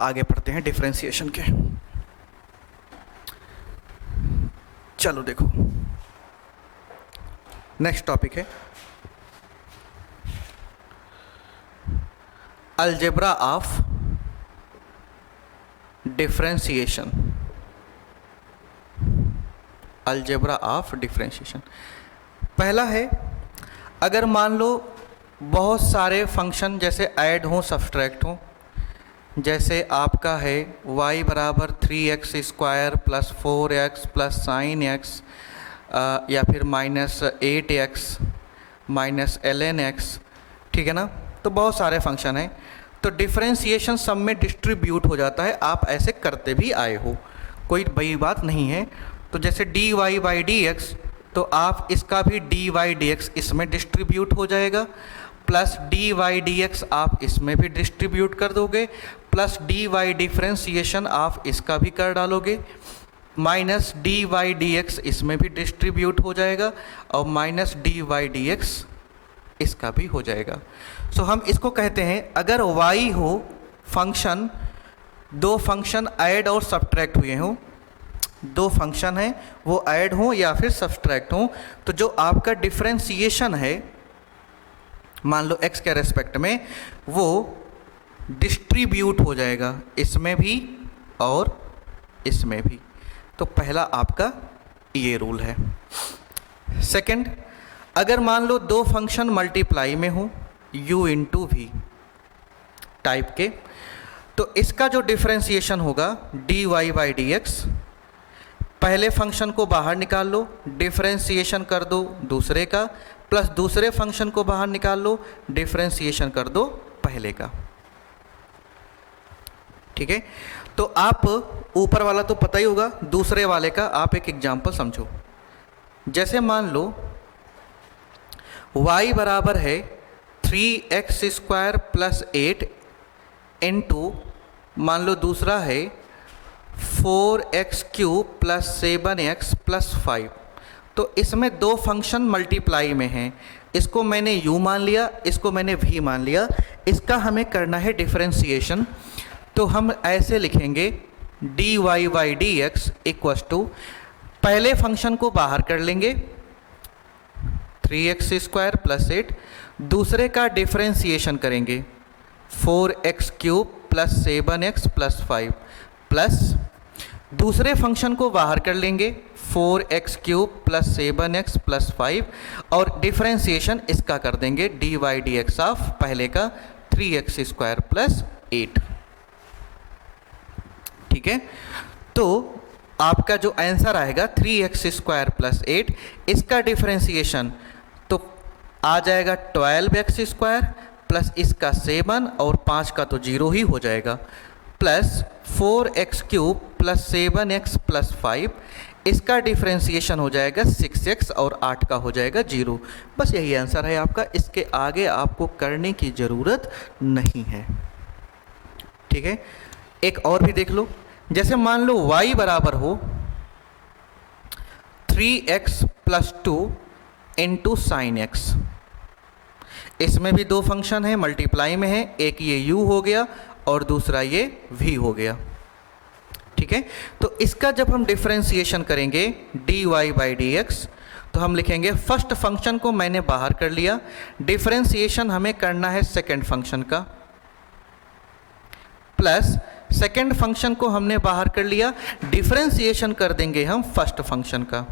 आगे पढ़ते हैं डिफरेंशिएशन के। चलो देखो, नेक्स्ट टॉपिक है algebra of differentiation. Algebra of differentiation पहला है, अगर मान लो बहुत सारे फंक्शन जैसे ऐड हों सब्सट्रैक्ट हों, जैसे आपका है y बराबर 3x square plus 4x plus sine x या फिर minus 8x minus ln x, ठीक है ना। तो बहुत सारे फंक्शन हैं, तो डिफरेंशिएशन सब में डिस्ट्रीब्यूट हो जाता है। आप ऐसे करते भी आए हो, कोई बड़ी बात नहीं है। तो जैसे dy बाई dx, तो आप इसका भी dy dx इसमें डिस्ट्रीब्यूट हो जाएगा, प्लस dy dx आप इसमें भी डिस्ट्रीब्यूट कर दोगे, प्लस dy डिफरेंशिएशन आप इसका भी कर डालोगे, माइनस dy dx इसमें भी डिस्ट्रीब्यूट हो जाएगा, और माइनस dy dx इसका भी हो जाएगा। सो हम इसको कहते हैं, अगर y हो फंक्शन, दो फंक्शन ऐड और सब्ट्रैक्ट हुए हों, दो फंक्शन हैं वो ऐड हों या फिर सब्ट्रैक्ट हों, तो जो आपका डिफरेंशिएशन है मान लो x के रेस्पेक्ट में, वो डिस्ट्रीब्यूट हो जाएगा इसमें भी और इसमें भी। तो पहला आपका ये रूल है। सेकंड, अगर मान लो दो फंक्शन मल्टीप्लाई में हो u इंटू वी टाइप के, तो इसका जो डिफरेंशिएशन होगा dy बाई dx, पहले फंक्शन को बाहर निकाल लो, डिफरेंशिएशन कर दो दूसरे का, प्लस दूसरे फंक्शन को बाहर निकाल लो, डिफरेंशिएशन कर दो पहले का, ठीक है। तो आप ऊपर वाला तो पता ही होगा, दूसरे वाले का आप एक एग्जांपल समझो। जैसे मान लो y बराबर है 3x स्क्वायर प्लस 8 इंटू, मान लो दूसरा है 4x cube plus 7x plus 5। तो इसमें दो फंक्शन मल्टीप्लाई में हैं, इसको मैंने u मान लिया, इसको मैंने v मान लिया, इसका हमें करना है डिफरेंशिएशन। तो हम ऐसे लिखेंगे dy by dx equals to, पहले फंक्शन को बाहर कर लेंगे 3x स्क्वायर प्लस 8, दूसरे का डिफरेंशिएशन करेंगे 4x cube plus 7x plus 5, plus दूसरे फंक्शन को बाहर कर लेंगे 4x cube plus 7x plus 5, और डिफरेंशिएशन इसका कर देंगे dy dx ऑफ पहले का 3x स्क्वायर प्लस 8, ठीक है। तो आपका जो आंसर आएगा 3x स्क्वायर प्लस 8, इसका डिफरेंशिएशन तो आ जाएगा 12x स्क्वायर प्लस इसका 7 और 5 का तो 0 ही हो जाएगा, plus 4x cube plus 7x plus 5, इसका डिफरेंशिएशन हो जाएगा 6x और 8 का हो जाएगा 0। बस यही आंसर है आपका, इसके आगे आपको करने की ज़रूरत नहीं है, ठीक है। एक और भी देख लो, जैसे मान लो y बराबर हो 3x plus 2 into sine x, इसमें भी दो फंक्शन हैं मल्टीप्लाई में है, एक ये u हो गया और दूसरा ये v हो गया, ठीक है। तो इसका जब हम डिफरेंशिएशन करेंगे dy बाई dx, तो हम लिखेंगे फर्स्ट फंक्शन को मैंने बाहर कर लिया, डिफरेंशिएशन हमें करना है सेकंड फंक्शन का, प्लस सेकंड फंक्शन को हमने बाहर कर लिया, डिफरेंशिएशन कर देंगे हम फर्स्ट फंक्शन का,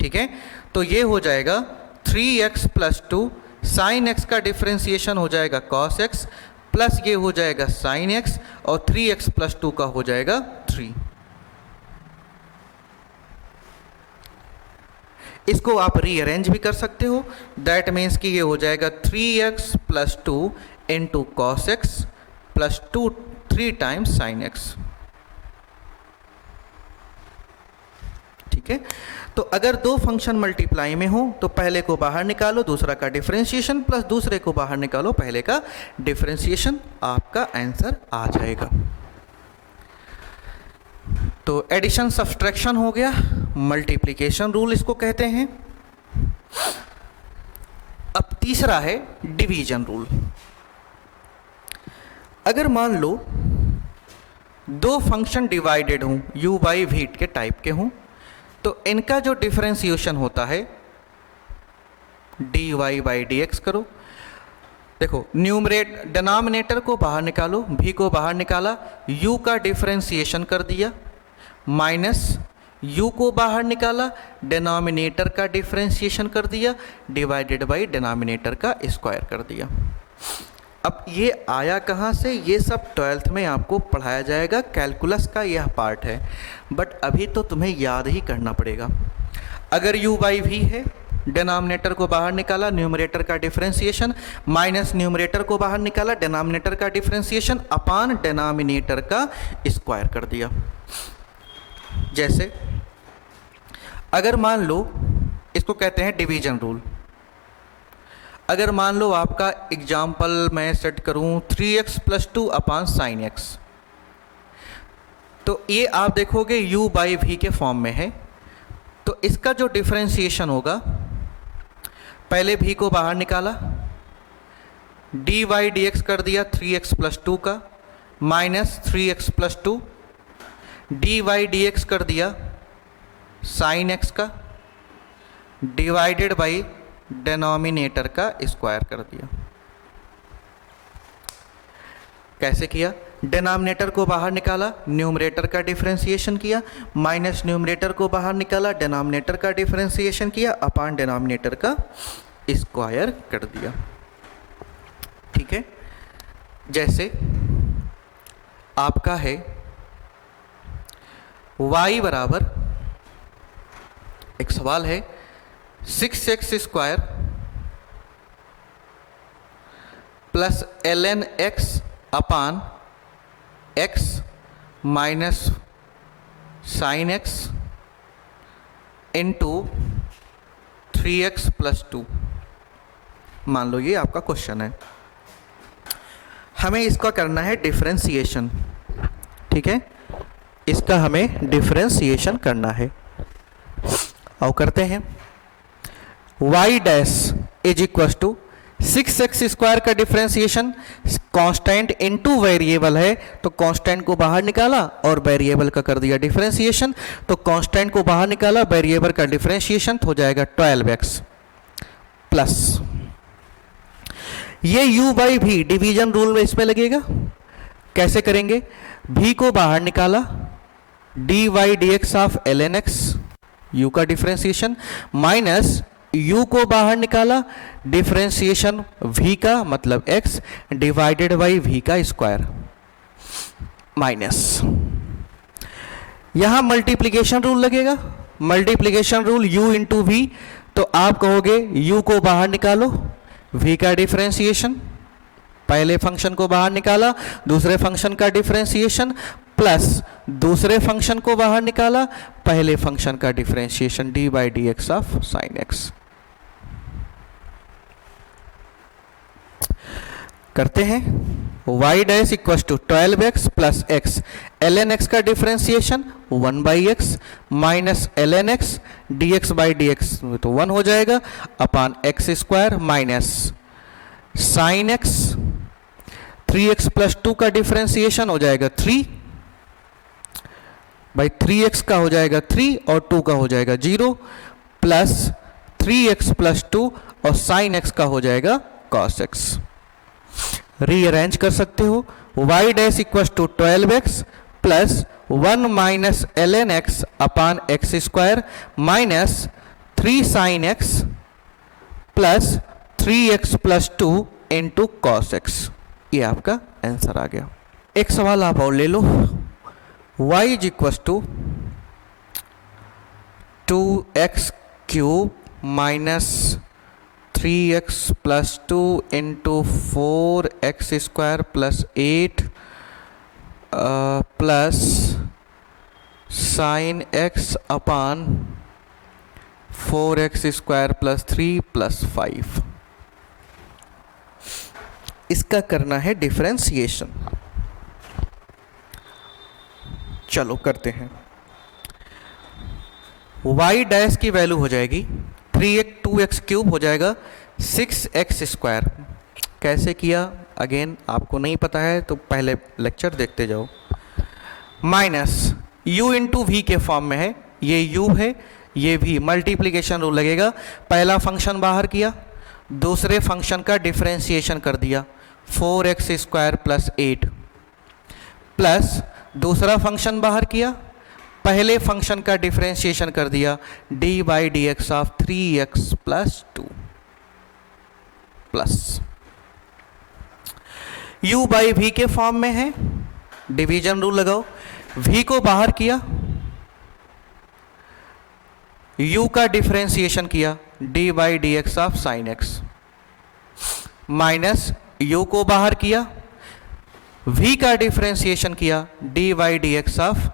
ठीक है। तो ये हो जाएगा 3x प्लस 2, साइन x का डिफरेंशिएशन हो जाएगा cos x, प्लस ये हो जाएगा साइन x, और 3x प्लस 2 का हो जाएगा 3। इसको आप रीअरेंज भी कर सकते हो, दैट मीन्स कि ये हो जाएगा 3x plus 2 into cos x plus 3 times sine x, ठीक है। तो अगर दो फंक्शन मल्टीप्लाई में हो तो पहले को बाहर निकालो, दूसरा का डिफरेंशिएशन, प्लस दूसरे को बाहर निकालो, पहले का डिफरेंशिएशन, आपका आंसर आ जाएगा। तो एडिशन सब्सट्रैक्शन हो गया, मल्टीप्लिकेशन रूल इसको कहते हैं। अब तीसरा है डिवीजन रूल। अगर मान लो दो फंक्शन डिवाइडेड हों, u बाई v के टाइप के हों, तो इनका जो डिफरेंशिएशन होता है dy बाई dx करो। देखो डिनोमिनेटर को बाहर निकालो, v को बाहर निकाला, u का डिफरेंशिएशन कर दिया, माइनस u को बाहर निकाला, डिनोमिनेटर का डिफरेंशिएशन कर दिया, डिवाइडेड बाई डिनोमिनेटर का स्क्वायर कर दिया। अब ये आया कहाँ से? ये सब 12th में आपको पढ़ाया जाएगा, कैलकुलस का यह पार्ट है, बट अभी तो तुम्हें याद ही करना पड़ेगा। अगर u बाई वी है, डिनोमिनेटर को बाहर निकाला, न्यूमरेटर का डिफरेंशिएशन, माइनस न्यूमरेटर को बाहर निकाला, डिनोमिनेटर का डिफरेंशिएशन अपान डिनोमिनेटर का स्क्वायर कर दिया। जैसे अगर मान लो, इसको कहते हैं डिवीजन रूल। अगर मान लो आपका एग्जाम्पल मैं सेट करूं 3x प्लस 2 अपान साइन एक्स, तो ये आप देखोगे u बाई वी के फॉर्म में है, तो इसका जो डिफरेंशिएशन होगा, पहले v को बाहर निकाला, dy dx कर दिया 3x प्लस 2 का, minus 3x plus 2, dy dx कर दिया साइन एक्स का, डिवाइडेड बाई डिनोमिनेटर का स्क्वायर कर दिया। कैसे किया? डिनोमिनेटर को बाहर निकाला, न्यूमरेटर का डिफरेंशिएशन किया, माइनस न्यूमरेटर को बाहर निकाला, डिनोमिनेटर का डिफरेंशिएशन किया, अपान डिनोमिनेटर का स्क्वायर कर दिया। ठीक है। जैसे आपका है y बराबर, एक सवाल है 6x square plus ln x अपान x minus sine x into 3x plus 2। मान लो ये आपका क्वेश्चन है, हमें इसका करना है डिफरेंशिएशन। ठीक है, इसका हमें डिफरेंशिएशन करना है, और करते हैं। y dash is equal to 6x square का डिफरेंशिएशन, कांस्टेंट इनटू वेरिएबल है, तो कांस्टेंट को बाहर निकाला और वेरिएबल का कर दिया डिफरेंशिएशन, तो कांस्टेंट को बाहर निकाला, वेरिएबल का डिफरेंशिएशन हो जाएगा 12x प्लस ये u by v division rule में इसमें लगेगा। कैसे करेंगे? v को बाहर निकाला, dy dx of ln x, u का डिफरेंशिएशन, माइनस u को बाहर निकाला, डिफरेंशिएशन v का मतलब x, डिवाइडेड बाई v का स्क्वायर, माइनस यहां मल्टीप्लिकेशन रूल लगेगा। Multiplication rule u into v, तो आप कहोगे u को बाहर निकालो, v का डिफरेंशिएशन, पहले फंक्शन को बाहर निकाला, दूसरे फंक्शन का डिफरेंशिएशन, प्लस दूसरे फंक्शन को बाहर निकाला, पहले फंक्शन का differentiation d by d x of sine x. करते हैं। y dash equal to 12x plus x, ln x का differentiation 1 by x minus ln x dx बाई dx, तो 1 हो जाएगा, upon x square minus sine x, 3x plus 2 का differentiation हो जाएगा 3 बाई 3x का हो जाएगा 3 और 2 का हो जाएगा 0, प्लस 3x प्लस 2 और साइन x का हो जाएगा cos x। रीअरेंज कर सकते हो। y dash equal to 12x plus 1 minus ln x upon x square minus 3 sine x plus 3x plus 2 into cos x. ये आपका आंसर आ गया। एक सवाल आप और ले लो। y is equal to 2x cube minus 3x plus 2 into 4x square plus 8 plus sine x upon 4x square plus 3 plus 5। इसका करना है डिफरेंशिएशन। चलो करते हैं। y डैश की वैल्यू हो जाएगी 3x 2x क्यूब हो जाएगा 6x स्क्वायर कैसे किया, अगेन आपको नहीं पता है तो पहले लेक्चर देखते जाओ। माइनस u इंटू वी के फॉर्म में है, ये u है ये v, मल्टीप्लीकेशन रूल लगेगा। पहला फंक्शन बाहर किया, दूसरे फंक्शन का डिफरेंशिएशन कर दिया 4x² प्लस 8, प्लस दूसरा फंक्शन बाहर किया, पहले फंक्शन का डिफरेंशिएशन कर दिया d/dx of 3x plus 2, plus u by v के फॉर्म में है, डिवीजन रूल लगाओ, v को बाहर किया, u का डिफरेंशिएशन किया d/dx of sin x, minus u को बाहर किया, v का डिफरेंशिएशन किया d/dx of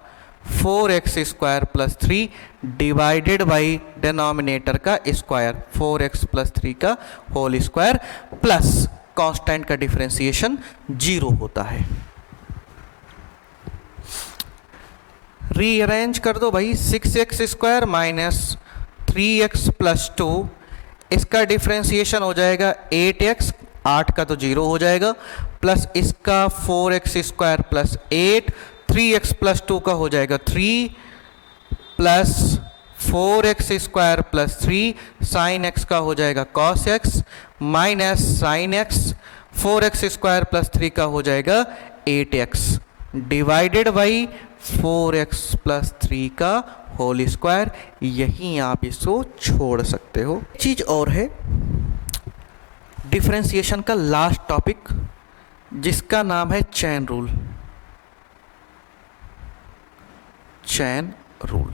4x² plus 3 divided by denominator का स्क्वायर 4x प्लस 3 का होल स्क्वायर, प्लस कांस्टेंट का डिफरेंशिएशन 0 होता है। रीअरेंज कर दो भाई, 6x² माइनस 3x प्लस 2, इसका डिफरेंशिएशन हो जाएगा 8x, 8 का तो 0 हो जाएगा, प्लस इसका 4x² प्लस 8, 3x प्लस 2 का हो जाएगा 3, plus 4x² plus 3, sine x का हो जाएगा cos x, minus sine x 4x² plus 3 का हो जाएगा 8x, divided by 4x plus 3 का होल स्क्वायर। यहीं आप इसको छोड़ सकते हो। चीज और है, डिफरेंशिएशन का लास्ट टॉपिक जिसका नाम है चेन रूल। चेन रूल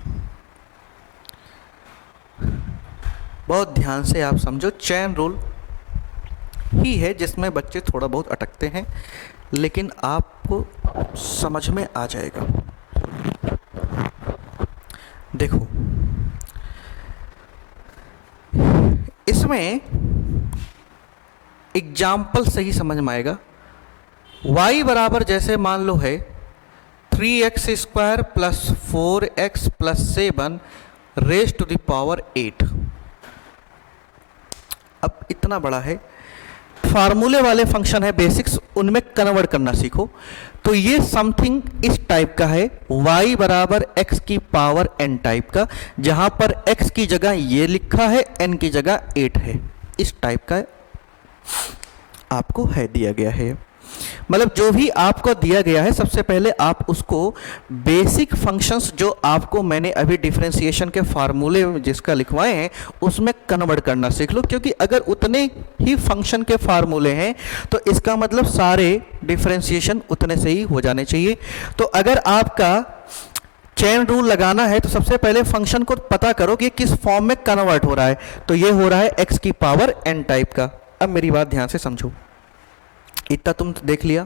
बहुत ध्यान से आप समझो। चेन रूल ही है जिसमें बच्चे थोड़ा बहुत अटकते हैं, लेकिन आपको समझ में आ जाएगा। देखो, इसमें एग्जाम्पल से ही समझ में आएगा। y बराबर जैसे मान लो है 3x² plus 4x plus 7 raise to the power 8। अब इतना बड़ा है, फार्मूले वाले फंक्शन है बेसिक्स, उनमें कन्वर्ट करना सीखो। तो ये समथिंग इस टाइप का है, y बराबर x की पावर n टाइप का, जहां पर x की जगह ये लिखा है, n की जगह 8 है। इस टाइप का आपको है दिया गया है। मतलब जो भी आपको दिया गया है, सबसे पहले आप उसको बेसिक फंक्शंस जो आपको मैंने अभी डिफरेंशिएशन के फार्मूले जिसका लिखवाए हैं उसमें कन्वर्ट करना सीख लो, क्योंकि अगर उतने ही फंक्शन के फार्मूले हैं तो इसका मतलब सारे डिफरेंशिएशन उतने से ही हो जाने चाहिए। तो अगर आपका चेन रूल लगाना है तो सबसे पहले फंक्शन को पता करो कि किस फॉर्म में कन्वर्ट हो रहा है। तो ये हो रहा है x की पावर n टाइप का। अब मेरी बात ध्यान से समझो, इतना तुम देख लिया।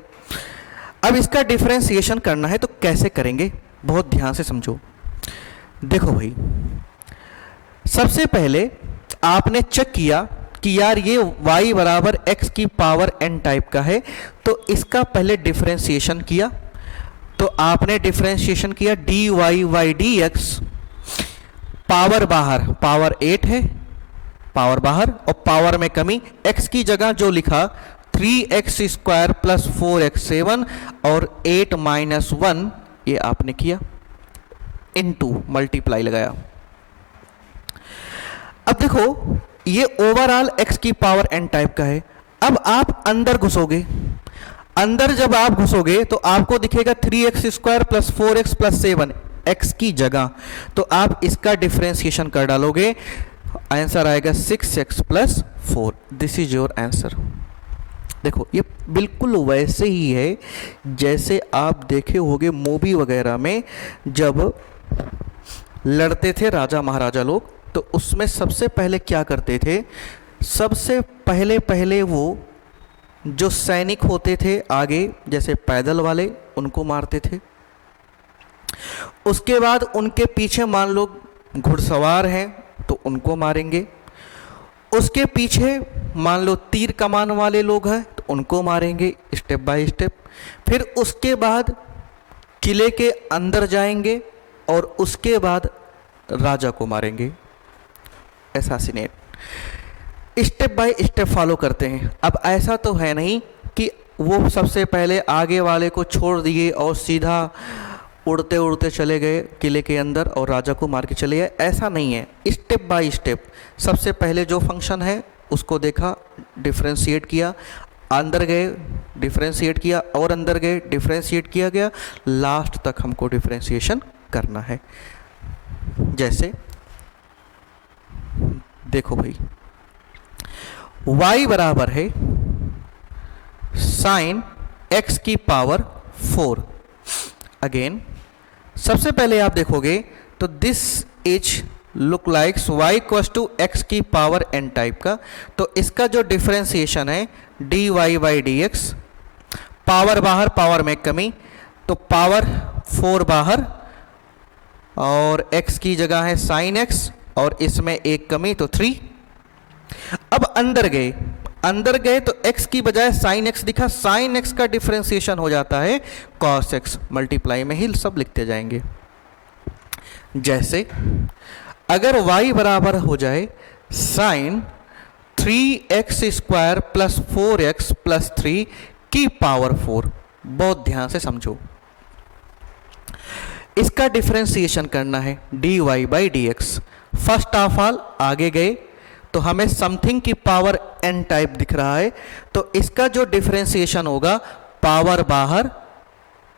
अब इसका डिफरेंशिएशन करना है तो कैसे करेंगे, बहुत ध्यान से समझो। देखो भाई, सबसे पहले आपने चेक किया कि यार ये y बराबर x की पावर n टाइप का है, तो इसका पहले डिफरेंशिएशन किया। तो आपने डिफरेंशिएशन किया dy/dx, पावर बाहर, पावर 8 है, पावर बाहर और पावर में कमी, x की जगह जो लिखा 3x² प्लस 4x7 और 8 माइनस 1, ये आपने किया, इनटू मल्टीप्लाई लगाया। अब देखो ये ओवरऑल x की पावर n टाइप का है। अब आप अंदर घुसोगे, अंदर जब आप घुसोगे तो आपको दिखेगा 3x² plus 4x plus 7 x की जगह, तो आप इसका डिफरेंशिएशन कर डालोगे, आंसर आएगा 6x plus 4। This is your answer. देखो ये बिल्कुल वैसे ही है जैसे आप देखे होंगे मूवी वगैरह में, जब लड़ते थे राजा महाराजा लोग, तो उसमें सबसे पहले क्या करते थे, सबसे पहले वो जो सैनिक होते थे आगे जैसे पैदल वाले, उनको मारते थे। उसके बाद उनके पीछे मान लो घुड़सवार हैं तो उनको मारेंगे। उसके पीछे मान लो तीर कमान वाले लोग हैं तो उनको मारेंगे स्टेप बाय स्टेप। फिर उसके बाद किले के अंदर जाएंगे और उसके बाद राजा को मारेंगे, assassinate. Step by step follow करते हैं। अब ऐसा तो है नहीं कि वो सबसे पहले आगे वाले को छोड़ दिए और सीधा उड़ते उड़ते चले गए किले के अंदर और राजा को मार के चले गए, ऐसा नहीं है। स्टेप बाय स्टेप सबसे पहले जो फंक्शन है उसको देखा, डिफ्रेंशिएट किया, अंदर गए डिफ्रेंशिएट किया, और अंदर गए डिफ्रेंशिएट किया गया, लास्ट तक हमको डिफ्रेंशिएशन करना है। जैसे देखो भाई, y बराबर है साइन x की पावर 4। अगेन सबसे पहले आप देखोगे तो this is look likes y equals to x की पावर n टाइप का, तो इसका जो डिफरेंशिएशन है dy by d x, power बाहर पावर में कमी, तो पावर 4 बाहर और x की जगह है साइन x और इसमें एक कमी तो 3। अब अंदर गए तो x की बजाय साइन x दिखा, साइन x का डिफरेंशिएशन हो जाता है cos x, मल्टीप्लाई में ही सब लिखते जाएंगे। जैसे अगर y बराबर हो जाए sign 3x square plus 4x plus 3 की पावर 4, बहुत ध्यान से समझो, इसका डिफरेंशिएशन करना है dy by d x. First of all आगे गए तो हमें समथिंग की पावर n टाइप दिख रहा है, तो इसका जो डिफरेंशिएशन होगा पावर बाहर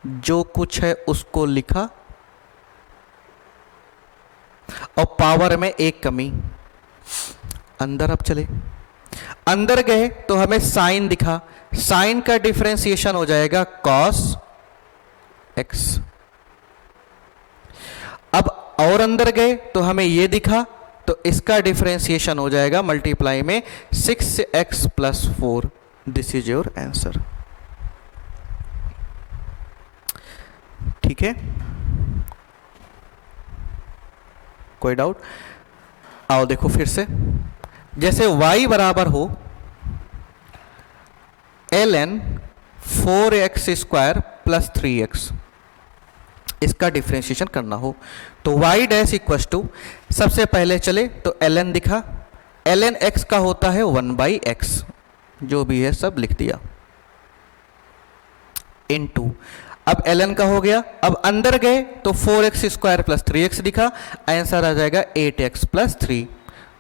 जो कुछ है उसको लिखा और पावर में एक कमी। अंदर अब चले, अंदर गए तो हमें साइन दिखा, साइन का डिफरेंशिएशन हो जाएगा cos x। अब और अंदर गए तो हमें ये दिखा, तो इसका डिफरेंशिएशन हो जाएगा मल्टीप्लाई में 6x plus 4। This is your answer. ठीक है, कोई डाउट? आओ देखो फिर से, जैसे y बराबर हो ln 4x square plus 3x, इसका डिफरेंशिएशन करना हो तो y डैश इक्वस टू, सबसे पहले चले तो ln दिखा, ln x का होता है 1 बाई एक्स, जो भी है सब लिख दिया, इनटू, अब ln का हो गया। अब अंदर गए तो 4x स्क्वायर प्लस 3x दिखा, आंसर आ जाएगा 8x प्लस 3।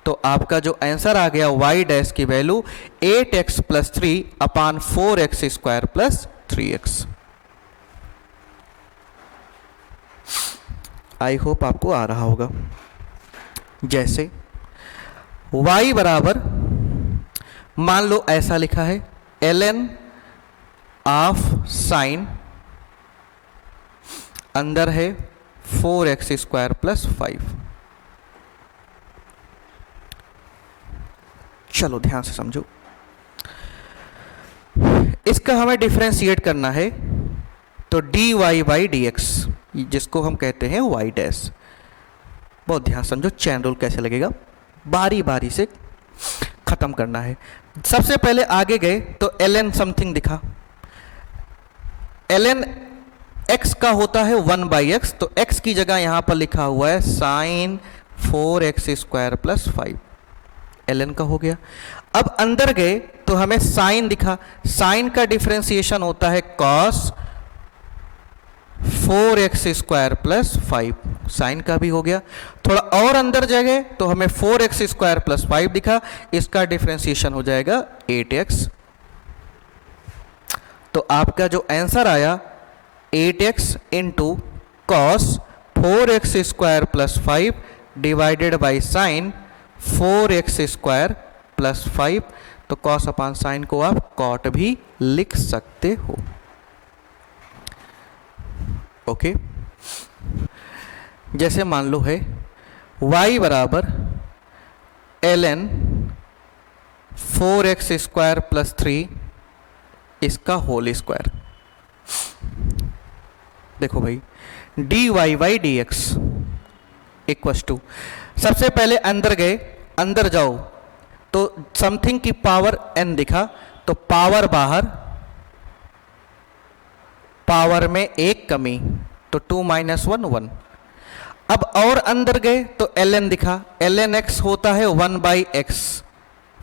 तो आपका जो आंसर आ गया y डैश की value 8x plus 3 upon 4x square plus 3x। I hope आपको आ रहा होगा। जैसे y बराबर मान लो ऐसा लिखा है ln ऑफ साइन, अंदर है 4x स्क्वायर प्लस 5। चलो ध्यान से समझो, इसका हमें डिफरेंशिएट करना है तो dy बाई डी एक्स, जिसको हम कहते हैं y डैश। बहुत ध्यान समझो चैन रूल कैसे लगेगा, बारी बारी से खत्म करना है। सबसे पहले आगे गए तो ln समथिंग दिखा, ln x का होता है 1 बाई एक्स, तो x की जगह यहां पर लिखा हुआ है sign 4x square plus 5, ln का हो गया। अब अंदर गए तो हमें साइन दिखा, साइन का डिफरेंशिएशन होता है cos 4x square plus 5, sign का भी हो गया। थोड़ा और अंदर जाएंगे तो हमें 4x स्क्वायर प्लस 5 दिखा, इसका डिफरेंशिएशन हो जाएगा 8x। तो आपका जो आंसर आया 8x into cos 4x square plus 5 divided by sine 4x square plus 5, तो कॉस अपान साइन को आप कॉट भी लिख सकते हो। ओके, जैसे मान लो है y बराबर ln 4x स्क्वायर प्लस 3 इसका होल स्क्वायर। देखो भाई dy by d x equals to, सबसे पहले अंदर गए, अंदर जाओ तो समथिंग की पावर n दिखा, तो पावर बाहर, पावर में एक कमी, तो 2 माइनस 1 1। अब और अंदर गए तो ln दिखा, ln x होता है 1 by x,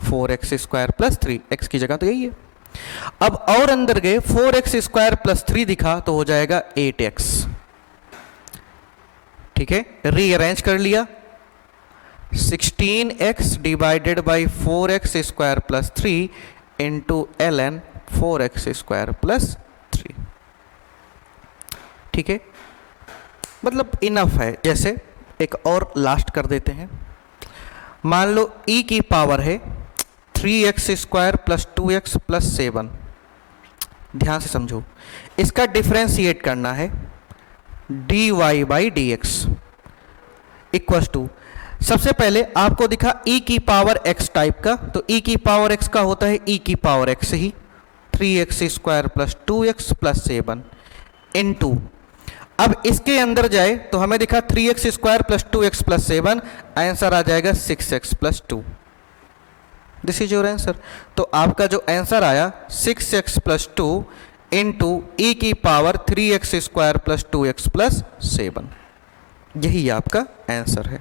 4x square plus 3, x की जगह तो यही है। अब और अंदर गए, 4x स्क्वायर प्लस 3 दिखा तो हो जाएगा 8x। ठीक है, रीअरेंज कर लिया, 16x divided by 4x square plus 3 into ln 4x square plus 3। ठीक है, मतलब इनफ है। जैसे एक और लास्ट कर देते हैं, मान लो e की पावर है 3x square plus 2x plus 7। ध्यान से समझो, इसका डिफरेंशिएट करना है, dy by d x equals to, सबसे पहले आपको दिखा e की पावर x टाइप का, तो e की पावर x का होता है e की पावर x ही 3x square plus 2x plus 7 into, अब इसके अंदर जाए तो हमें दिखा 3x square plus 2x plus 7, answer आ जाएगा 6x plus 2। This is your answer. तो आपका जो आंसर आया 6x प्लस 2 इंटू ई की power 3x square plus 2x plus 7, यही आपका आंसर है।